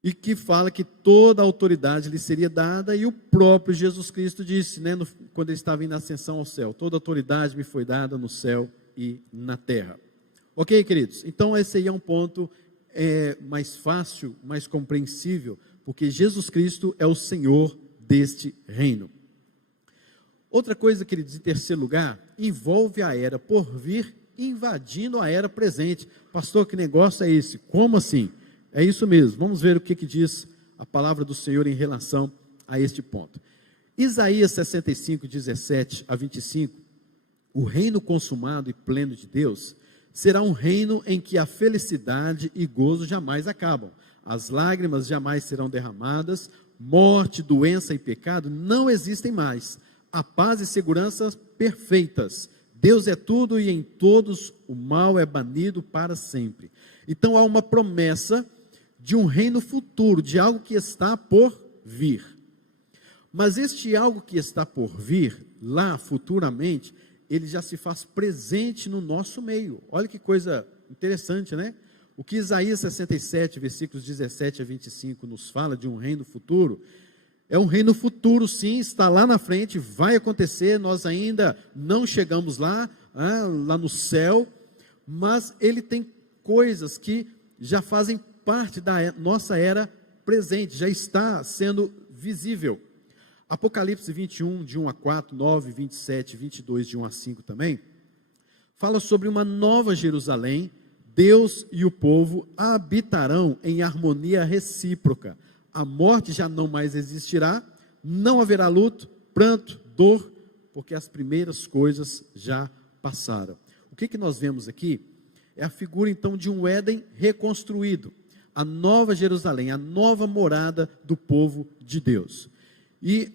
e que fala que toda a autoridade lhe seria dada, e o próprio Jesus Cristo disse, quando ele estava em ascensão ao céu, toda autoridade me foi dada no céu e na terra. Ok, queridos? Então esse aí é um ponto mais fácil, mais compreensível, porque Jesus Cristo é o Senhor deste reino. Outra coisa, queridos, em terceiro lugar, envolve a era por vir invadindo a era presente. Pastor, que negócio é esse? Como assim? É isso mesmo. Vamos ver o que diz a palavra do Senhor em relação a este ponto. Isaías 65, 17 a 25, o reino consumado e pleno de Deus será um reino em que a felicidade e gozo jamais acabam, as lágrimas jamais serão derramadas, morte, doença e pecado não existem mais, a paz e segurança perfeitas. Deus é tudo e em todos o mal é banido para sempre. Então há uma promessa de um reino futuro, de algo que está por vir. Mas este algo que está por vir, lá futuramente, ele já se faz presente no nosso meio. Olha que coisa interessante, né? O que Isaías 67, versículos 17 a 25 nos fala de um reino futuro, é um reino futuro, sim, está lá na frente, vai acontecer, nós ainda não chegamos lá, lá no céu, mas ele tem coisas que já fazem parte da nossa era presente, já está sendo visível. Apocalipse 21, de 1 a 4, 9, 27, 22, de 1 a 5 também, fala sobre uma nova Jerusalém. Deus e o povo habitarão em harmonia recíproca. A morte já não mais existirá, não haverá luto, pranto, dor, porque as primeiras coisas já passaram. O que nós vemos aqui é a figura então de um Éden reconstruído, a nova Jerusalém, a nova morada do povo de Deus. E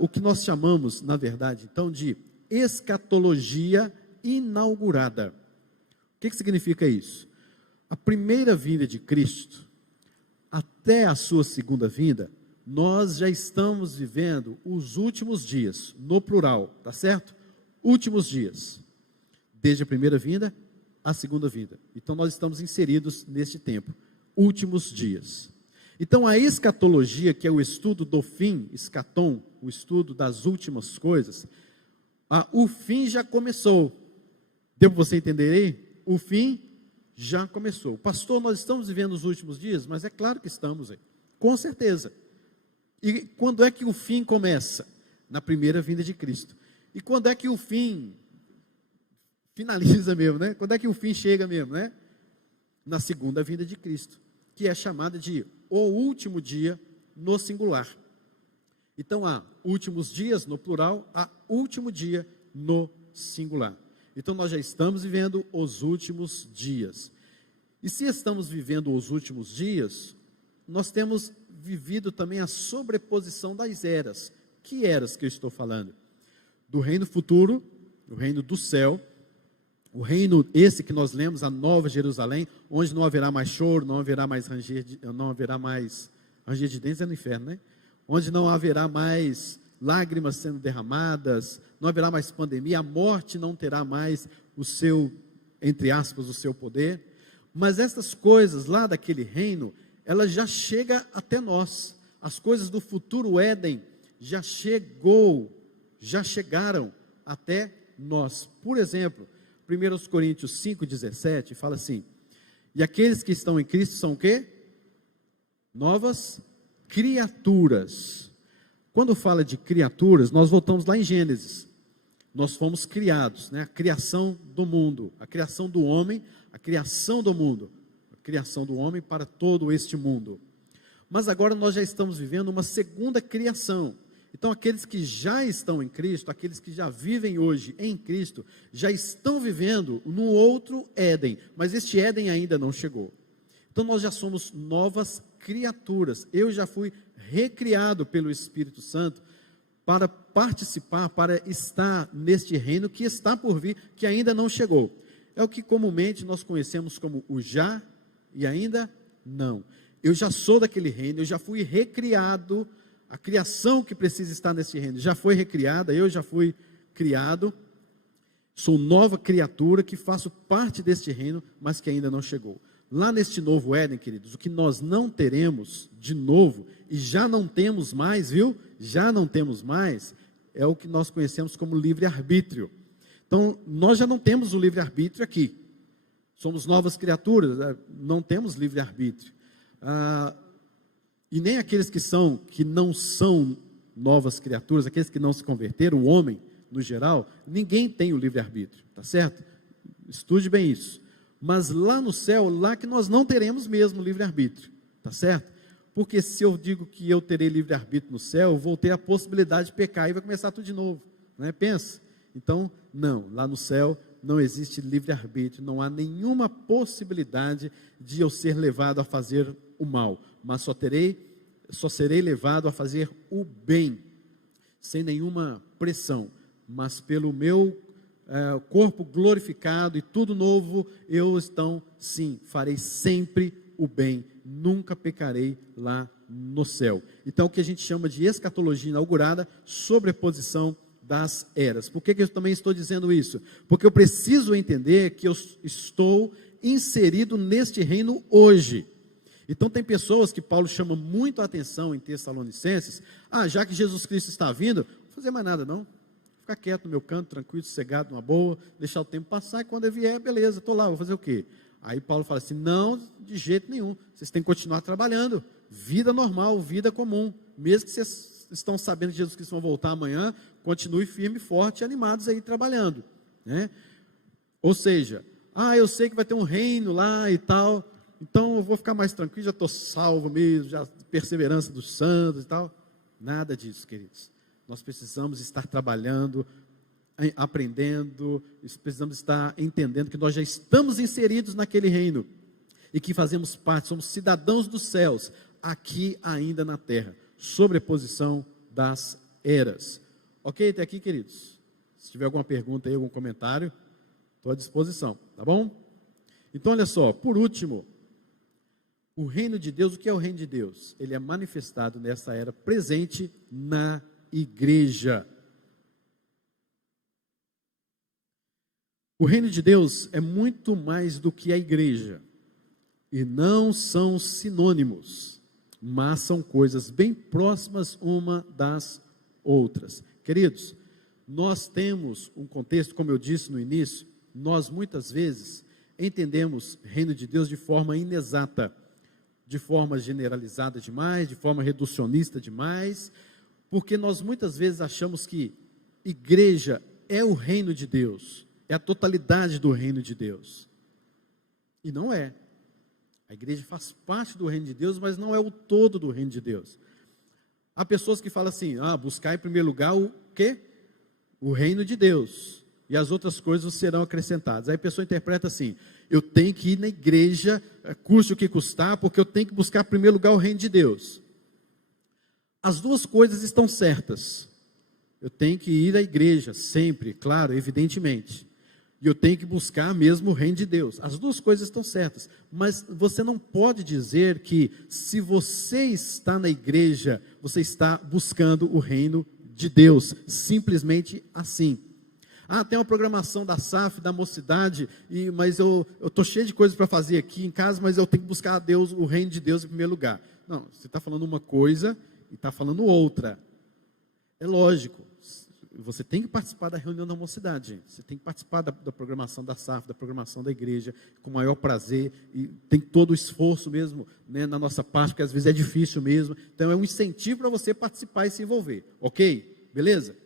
o que nós chamamos, na verdade, então, de escatologia inaugurada. O que significa isso? A primeira vinda de Cristo, até a sua segunda vinda, nós já estamos vivendo os últimos dias, no plural, tá certo? Últimos dias, desde a primeira vinda à segunda vinda. Então nós estamos inseridos neste tempo, últimos dias. Então a escatologia, que é o estudo do fim, escatom, o estudo das últimas coisas, o fim já começou. Deu para você entender aí? O fim já começou. Pastor, nós estamos vivendo os últimos dias? Mas é claro que estamos aí, com certeza. E quando é que o fim começa? Na primeira vinda de Cristo. E quando é que o fim finaliza mesmo, né? Quando é que o fim chega mesmo, né? Na segunda vinda de Cristo, que é chamada de o último dia no singular. Então há últimos dias no plural, há último dia no singular. Então nós já estamos vivendo os últimos dias. E se estamos vivendo os últimos dias, nós temos vivido também a sobreposição das eras. Que eras que eu estou falando? Do reino futuro, o reino do céu, o reino esse que nós lemos, a Nova Jerusalém, onde não haverá mais choro, não haverá mais ranger de dentes, é no inferno, né? Onde não haverá mais lágrimas sendo derramadas, não haverá mais pandemia, a morte não terá mais o seu, entre aspas, o seu poder. Mas essas coisas lá daquele reino, ela já chega até nós. As coisas do futuro Éden já chegaram até nós. Por exemplo, 1 Coríntios 5,17 fala assim: e aqueles que estão em Cristo são o quê? Novas criaturas. Quando fala de criaturas, nós voltamos lá em Gênesis. Nós fomos criados, né? A criação do mundo, a criação do homem, a criação do mundo, a criação do homem para todo este mundo. Mas agora nós já estamos vivendo uma segunda criação. Então aqueles que já estão em Cristo, aqueles que já vivem hoje em Cristo, já estão vivendo no outro Éden, mas este Éden ainda não chegou. Então nós já somos novas criaturas. Eu já fui recriado pelo Espírito Santo para participar, para estar neste reino que está por vir, que ainda não chegou. É o que comumente nós conhecemos como o já e ainda não. Eu já sou daquele reino, eu já fui recriado. A criação que precisa estar nesse reino já foi recriada, eu já fui criado, sou nova criatura que faço parte deste reino, mas que ainda não chegou. Lá neste novo Éden, queridos, o que nós não teremos de novo, e já não temos mais, viu? Já não temos mais, é o que nós conhecemos como livre-arbítrio. Então, nós já não temos o livre-arbítrio aqui. Somos novas criaturas, não temos livre-arbítrio. E nem aqueles que não são novas criaturas, aqueles que não se converteram, o homem, no geral, ninguém tem o livre-arbítrio, tá certo? Estude bem isso. Mas lá no céu, lá que nós não teremos mesmo livre-arbítrio, tá certo? Porque se eu digo que eu terei livre-arbítrio no céu, eu vou ter a possibilidade de pecar e vai começar tudo de novo, né? Pensa. Então, não, lá no céu não existe livre-arbítrio, não há nenhuma possibilidade de eu ser levado a fazer o mal, mas só serei levado a fazer o bem, sem nenhuma pressão, mas pelo meu corpo glorificado e tudo novo, eu então, sim, farei sempre o bem, nunca pecarei lá no céu. Então, o que a gente chama de escatologia inaugurada, sobreposição das eras. Por que eu também estou dizendo isso? Porque eu preciso entender que eu estou inserido neste reino hoje. Então tem pessoas que Paulo chama muito a atenção em Tessalonicenses, já que Jesus Cristo está vindo, não vou fazer mais nada não, ficar quieto no meu canto, tranquilo, sossegado, numa boa, deixar o tempo passar, e quando eu vier, beleza, estou lá, vou fazer o quê? Aí Paulo fala assim, não, de jeito nenhum, vocês têm que continuar trabalhando, vida normal, vida comum, mesmo que vocês estão sabendo que Jesus Cristo vai voltar amanhã, continue firme, forte e animados aí trabalhando, né? Ou seja, eu sei que vai ter um reino lá e tal, então eu vou ficar mais tranquilo, já estou salvo mesmo, já perseverança dos santos e tal. Nada disso, queridos. Nós precisamos estar trabalhando, aprendendo, precisamos estar entendendo que nós já estamos inseridos naquele reino e que fazemos parte, somos cidadãos dos céus, aqui ainda na terra. Sobreposição das eras. Ok até aqui, queridos? Se tiver alguma pergunta aí, algum comentário, estou à disposição, tá bom? Então, olha só, por último, o reino de Deus, o que é o reino de Deus? Ele é manifestado nessa era presente na igreja. O reino de Deus é muito mais do que a igreja, e não são sinônimos, mas são coisas bem próximas uma das outras. Queridos, nós temos um contexto, como eu disse no início, nós muitas vezes entendemos reino de Deus de forma inexata, de forma generalizada demais, de forma reducionista demais, porque nós muitas vezes achamos que igreja é o reino de Deus, é a totalidade do reino de Deus, e não é. A igreja faz parte do reino de Deus, mas não é o todo do reino de Deus. Há pessoas que falam assim, buscar em primeiro lugar o quê? O reino de Deus, e as outras coisas serão acrescentadas. Aí a pessoa interpreta assim, eu tenho que ir na igreja, custe o que custar, porque eu tenho que buscar em primeiro lugar o reino de Deus. As duas coisas estão certas. Eu tenho que ir à igreja, sempre, claro, evidentemente. E eu tenho que buscar mesmo o reino de Deus. As duas coisas estão certas. Mas você não pode dizer que se você está na igreja, você está buscando o reino de Deus. Simplesmente assim. Tem uma programação da SAF, da mocidade, mas eu estou cheio de coisas para fazer aqui em casa, mas eu tenho que buscar a Deus, o reino de Deus em primeiro lugar. Não, você está falando uma coisa e está falando outra. É lógico. Você tem que participar da reunião da mocidade, gente. Você tem que participar da programação da SAF, da programação da igreja, com o maior prazer, e tem todo o esforço mesmo, né, na nossa parte, porque às vezes é difícil mesmo. Então é um incentivo para você participar e se envolver, ok? Beleza?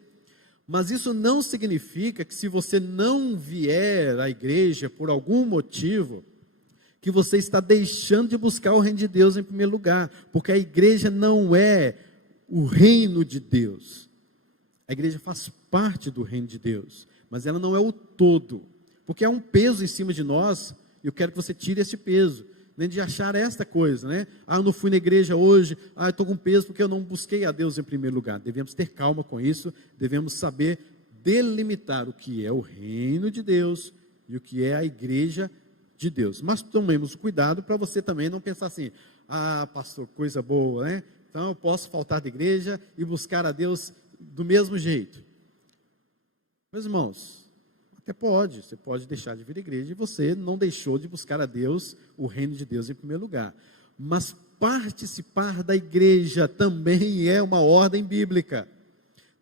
Mas isso não significa que se você não vier à igreja por algum motivo, que você está deixando de buscar o reino de Deus em primeiro lugar, porque a igreja não é o reino de Deus. A igreja faz parte do reino de Deus, mas ela não é o todo, porque há um peso em cima de nós, e eu quero que você tire esse peso, nem de achar esta coisa, né? Eu não fui na igreja hoje, eu estou com peso porque eu não busquei a Deus em primeiro lugar. Devemos ter calma com isso, devemos saber delimitar o que é o reino de Deus e o que é a igreja de Deus. Mas tomemos cuidado para você também não pensar assim, pastor, coisa boa, né? Então eu posso faltar da igreja e buscar a Deus do mesmo jeito. Meus irmãos, até pode, você pode deixar de vir à igreja e você não deixou de buscar a Deus, o reino de Deus em primeiro lugar. Mas participar da igreja também é uma ordem bíblica.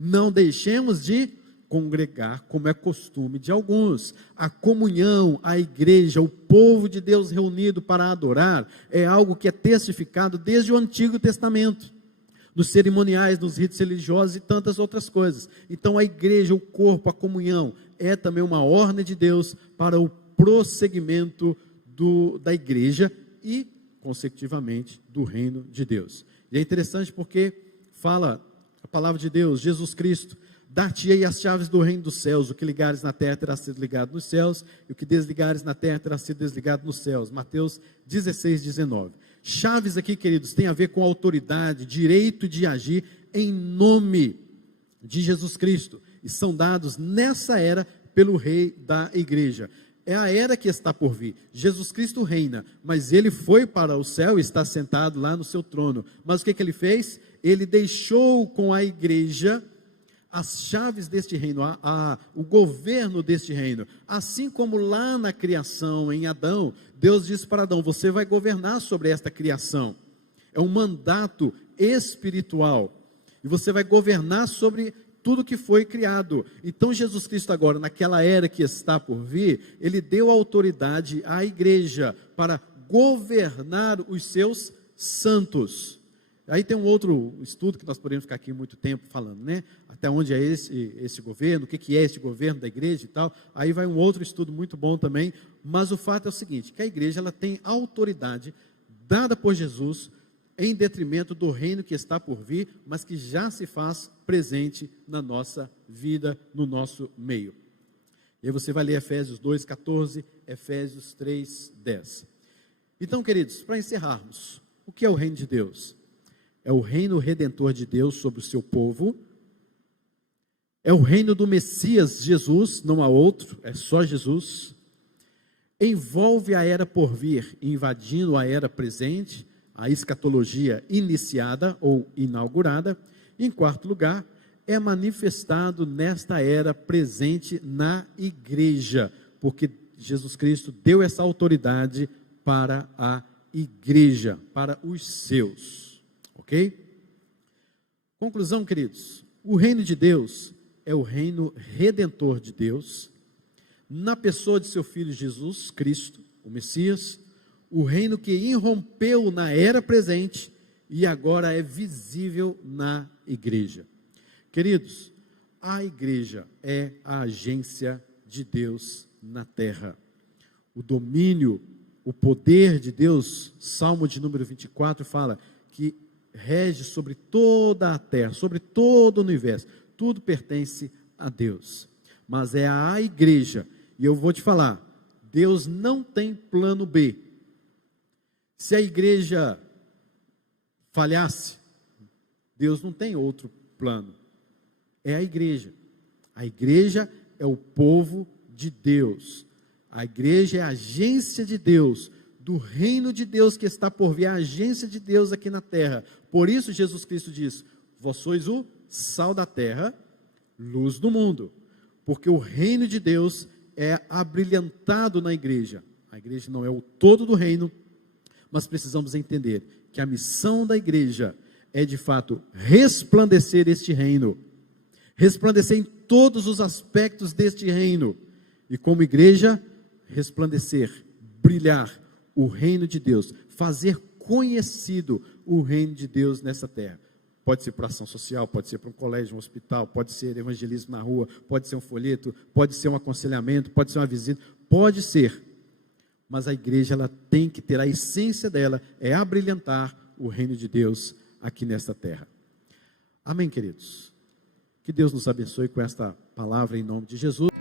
Não deixemos de congregar, como é costume de alguns. A comunhão, a igreja, o povo de Deus reunido para adorar, é algo que é testificado desde o Antigo Testamento, nos cerimoniais, nos ritos religiosos e tantas outras coisas. Então a igreja, o corpo, a comunhão, é também uma ordem de Deus para o prosseguimento da igreja e, consecutivamente, do reino de Deus. E é interessante porque fala a palavra de Deus, Jesus Cristo, dar-te-ei as chaves do reino dos céus, o que ligares na terra terá sido ligado nos céus, e o que desligares na terra terá sido desligado nos céus. Mateus 16, 19. Chaves aqui, queridos, tem a ver com autoridade, direito de agir em nome de Jesus Cristo, e são dados nessa era pelo rei da igreja. É a era que está por vir. Jesus Cristo reina, mas ele foi para o céu e está sentado lá no seu trono. Mas o que ele fez? Ele deixou com a igreja as chaves deste reino, o governo deste reino. Assim como lá na criação, em Adão, Deus disse para Adão, você vai governar sobre esta criação. É um mandato espiritual. E você vai governar sobre tudo que foi criado. Então Jesus Cristo agora, naquela era que está por vir, ele deu autoridade à igreja para governar os seus santos. Aí tem um outro estudo que nós podemos ficar aqui muito tempo falando, né? Até onde é esse governo, o que é esse governo da igreja e tal. Aí vai um outro estudo muito bom também. Mas o fato é o seguinte, que a igreja ela tem autoridade dada por Jesus em detrimento do reino que está por vir, mas que já se faz presente na nossa vida, no nosso meio. E aí você vai ler Efésios 2:14, Efésios 3:10. Então, queridos, para encerrarmos, o que é o reino de Deus? É o reino redentor de Deus sobre o seu povo, é o reino do Messias Jesus, não há outro, é só Jesus, envolve a era por vir, invadindo a era presente, a escatologia iniciada ou inaugurada. Em quarto lugar, é manifestado nesta era presente na igreja, porque Jesus Cristo deu essa autoridade para a igreja, para os seus. Ok? Conclusão, queridos, o reino de Deus é o reino redentor de Deus, na pessoa de seu Filho Jesus Cristo, o Messias, o reino que irrompeu na era presente e agora é visível na igreja. Queridos, a igreja é a agência de Deus na terra. O domínio, o poder de Deus, Salmo de número 24 fala que rege sobre toda a terra, sobre todo o universo. Tudo pertence a Deus. Mas é a igreja, e eu vou te falar, Deus não tem plano B. Se a igreja falhasse, Deus não tem outro plano. É a igreja. A igreja é o povo de Deus. A igreja é a agência de Deus, do reino de Deus que está por vir, a agência de Deus aqui na terra. Por isso Jesus Cristo diz: vós sois o sal da terra, luz do mundo. Porque o reino de Deus é abrilhantado na igreja. A igreja não é o todo do reino, mas precisamos entender que a missão da igreja é de fato resplandecer este reino, resplandecer em todos os aspectos deste reino, e como igreja, resplandecer, brilhar o reino de Deus, fazer conhecido o reino de Deus nessa terra. Pode ser para ação social, pode ser para um colégio, um hospital, pode ser evangelismo na rua, pode ser um folheto, pode ser um aconselhamento, pode ser uma visita, pode ser. Mas a igreja, ela tem que ter, a essência dela é abrilhantar o reino de Deus aqui nesta terra. Amém, queridos? Que Deus nos abençoe com esta palavra em nome de Jesus.